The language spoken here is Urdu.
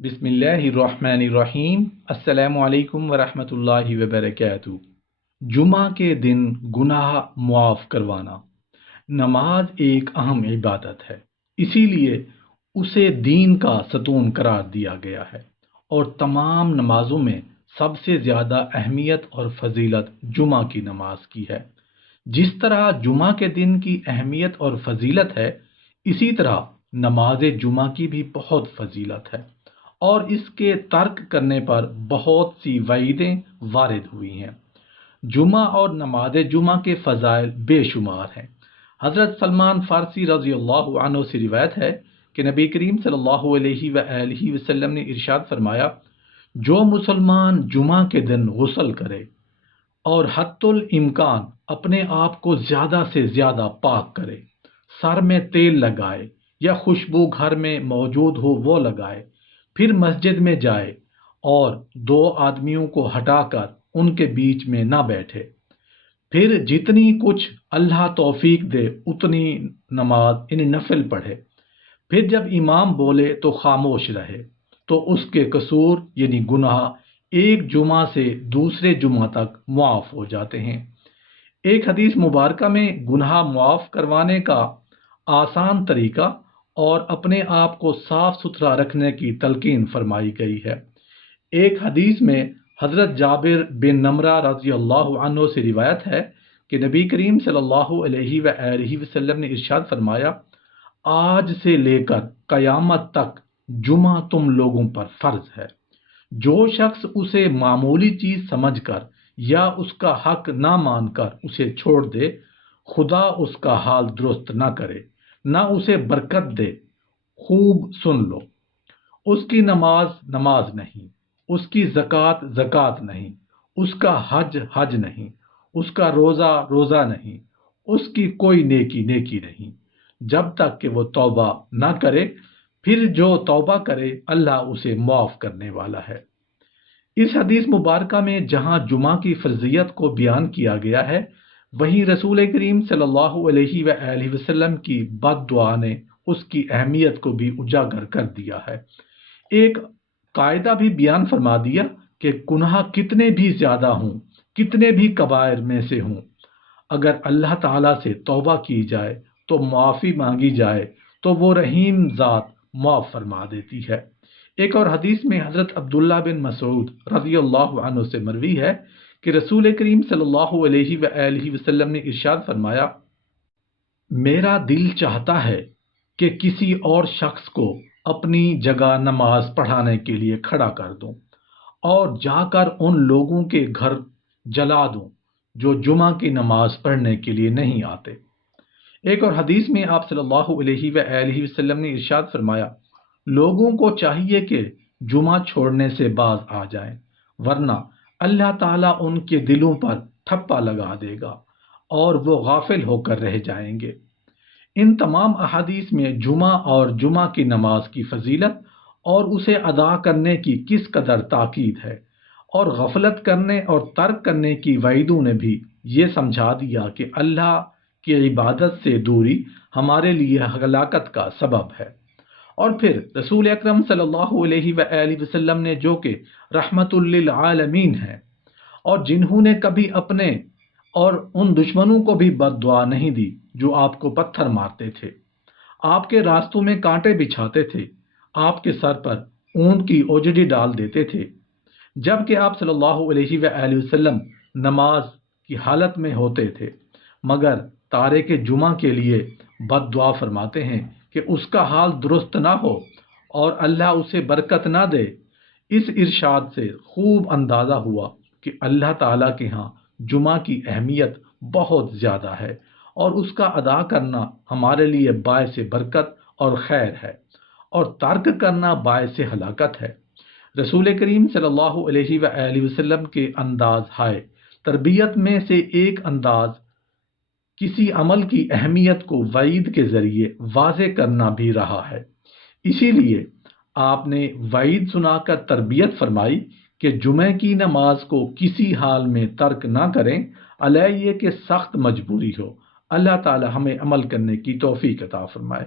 بسم اللہ الرحمن الرحیم۔ السلام علیکم ورحمۃ اللہ وبرکاتہ۔ جمعہ کے دن گناہ معاف کروانا۔ نماز ایک اہم عبادت ہے، اسی لیے اسے دین کا ستون قرار دیا گیا ہے، اور تمام نمازوں میں سب سے زیادہ اہمیت اور فضیلت جمعہ کی نماز کی ہے۔ جس طرح جمعہ کے دن کی اہمیت اور فضیلت ہے، اسی طرح نماز جمعہ کی بھی بہت فضیلت ہے، اور اس کے ترک کرنے پر بہت سی وعیدیں وارد ہوئی ہیں۔ جمعہ اور نماز جمعہ کے فضائل بے شمار ہیں۔ حضرت سلمان فارسی رضی اللہ عنہ سے روایت ہے کہ نبی کریم صلی اللہ علیہ وآلہ وسلم نے ارشاد فرمایا، جو مسلمان جمعہ کے دن غسل کرے اور حتی الامکان اپنے آپ کو زیادہ سے زیادہ پاک کرے، سر میں تیل لگائے یا خوشبو گھر میں موجود ہو وہ لگائے، پھر مسجد میں جائے اور دو آدمیوں کو ہٹا کر ان کے بیچ میں نہ بیٹھے، پھر جتنی کچھ اللہ توفیق دے اتنی نماز یعنی نفل پڑھے، پھر جب امام بولے تو خاموش رہے، تو اس کے قصور یعنی گناہ ایک جمعہ سے دوسرے جمعہ تک معاف ہو جاتے ہیں۔ ایک حدیث مبارکہ میں گناہ معاف کروانے کا آسان طریقہ اور اپنے آپ کو صاف ستھرا رکھنے کی تلقین فرمائی گئی ہے۔ ایک حدیث میں حضرت جابر بن نمرہ رضی اللہ عنہ سے روایت ہے کہ نبی کریم صلی اللہ علیہ وآلہ وسلم نے ارشاد فرمایا، آج سے لے کر قیامت تک جمعہ تم لوگوں پر فرض ہے۔ جو شخص اسے معمولی چیز سمجھ کر یا اس کا حق نہ مان کر اسے چھوڑ دے، خدا اس کا حال درست نہ کرے، نہ اسے برکت دے۔ خوب سن لو، اس کی نماز نماز نہیں، اس کی زکوٰۃ زکوٰۃ نہیں، اس کا حج حج نہیں، اس کا روزہ روزہ نہیں، اس کی کوئی نیکی نیکی نہیں، جب تک کہ وہ توبہ نہ کرے، پھر جو توبہ کرے اللہ اسے معاف کرنے والا ہے۔ اس حدیث مبارکہ میں جہاں جمعہ کی فرضیت کو بیان کیا گیا ہے، وہیں رسول کریم صلی اللہ علیہ وآلہ وسلم کی بد دعا نے اس کی اہمیت کو بھی اجاگر کر دیا ہے۔ ایک قاعدہ بھی بیان فرما دیا کہ گناہ کتنے بھی زیادہ ہوں، کتنے بھی کبائر میں سے ہوں، اگر اللہ تعالیٰ سے توبہ کی جائے تو معافی مانگی جائے تو وہ رحیم ذات معاف فرما دیتی ہے۔ ایک اور حدیث میں حضرت عبداللہ بن مسعود رضی اللہ عنہ سے مروی ہے کہ رسول کریم صلی اللہ علیہ وآلہ وسلم نے ارشاد فرمایا، میرا دل چاہتا ہے کہ کسی اور شخص کو اپنی جگہ نماز پڑھانے کے لیے کھڑا کر دوں اور جا کر ان لوگوں کے گھر جلا دوں جو جمعہ کی نماز پڑھنے کے لیے نہیں آتے۔ ایک اور حدیث میں آپ صلی اللہ علیہ وآلہ وسلم نے ارشاد فرمایا، لوگوں کو چاہیے کہ جمعہ چھوڑنے سے باز آ جائیں، ورنہ اللہ تعالیٰ ان کے دلوں پر ٹھپا لگا دے گا اور وہ غافل ہو کر رہ جائیں گے۔ ان تمام احادیث میں جمعہ اور جمعہ کی نماز کی فضیلت اور اسے ادا کرنے کی کس قدر تاکید ہے، اور غفلت کرنے اور ترک کرنے کی وعیدوں نے بھی یہ سمجھا دیا کہ اللہ کی عبادت سے دوری ہمارے لیے ہلاکت کا سبب ہے۔ اور پھر رسول اکرم صلی اللہ علیہ وآلہ وسلم نے جو کہ رحمت للعالمین ہیں، اور جنہوں نے کبھی اپنے اور ان دشمنوں کو بھی بد دعا نہیں دی جو آپ کو پتھر مارتے تھے، آپ کے راستوں میں کانٹے بچھاتے تھے، آپ کے سر پر اونٹ کی اوجڑی ڈال دیتے تھے، جب کہ آپ صلی اللہ علیہ وآلہ وسلم نماز کی حالت میں ہوتے تھے، مگر تارک جمعہ کے لیے بد دعا فرماتے ہیں کہ اس کا حال درست نہ ہو اور اللہ اسے برکت نہ دے۔ اس ارشاد سے خوب اندازہ ہوا کہ اللہ تعالیٰ کے ہاں جمعہ کی اہمیت بہت زیادہ ہے، اور اس کا ادا کرنا ہمارے لیے باعث برکت اور خیر ہے، اور ترک کرنا باعث ہلاکت ہے۔ رسول کریم صلی اللہ علیہ وآلہ وسلم کے انداز ہائے تربیت میں سے ایک انداز کسی عمل کی اہمیت کو وعید کے ذریعے واضح کرنا بھی رہا ہے۔ اسی لیے آپ نے وعید سنا کر تربیت فرمائی کہ جمعہ کی نماز کو کسی حال میں ترک نہ کریں، علیہ یہ کہ سخت مجبوری ہو۔ اللہ تعالی ہمیں عمل کرنے کی توفیق عطا فرمائے۔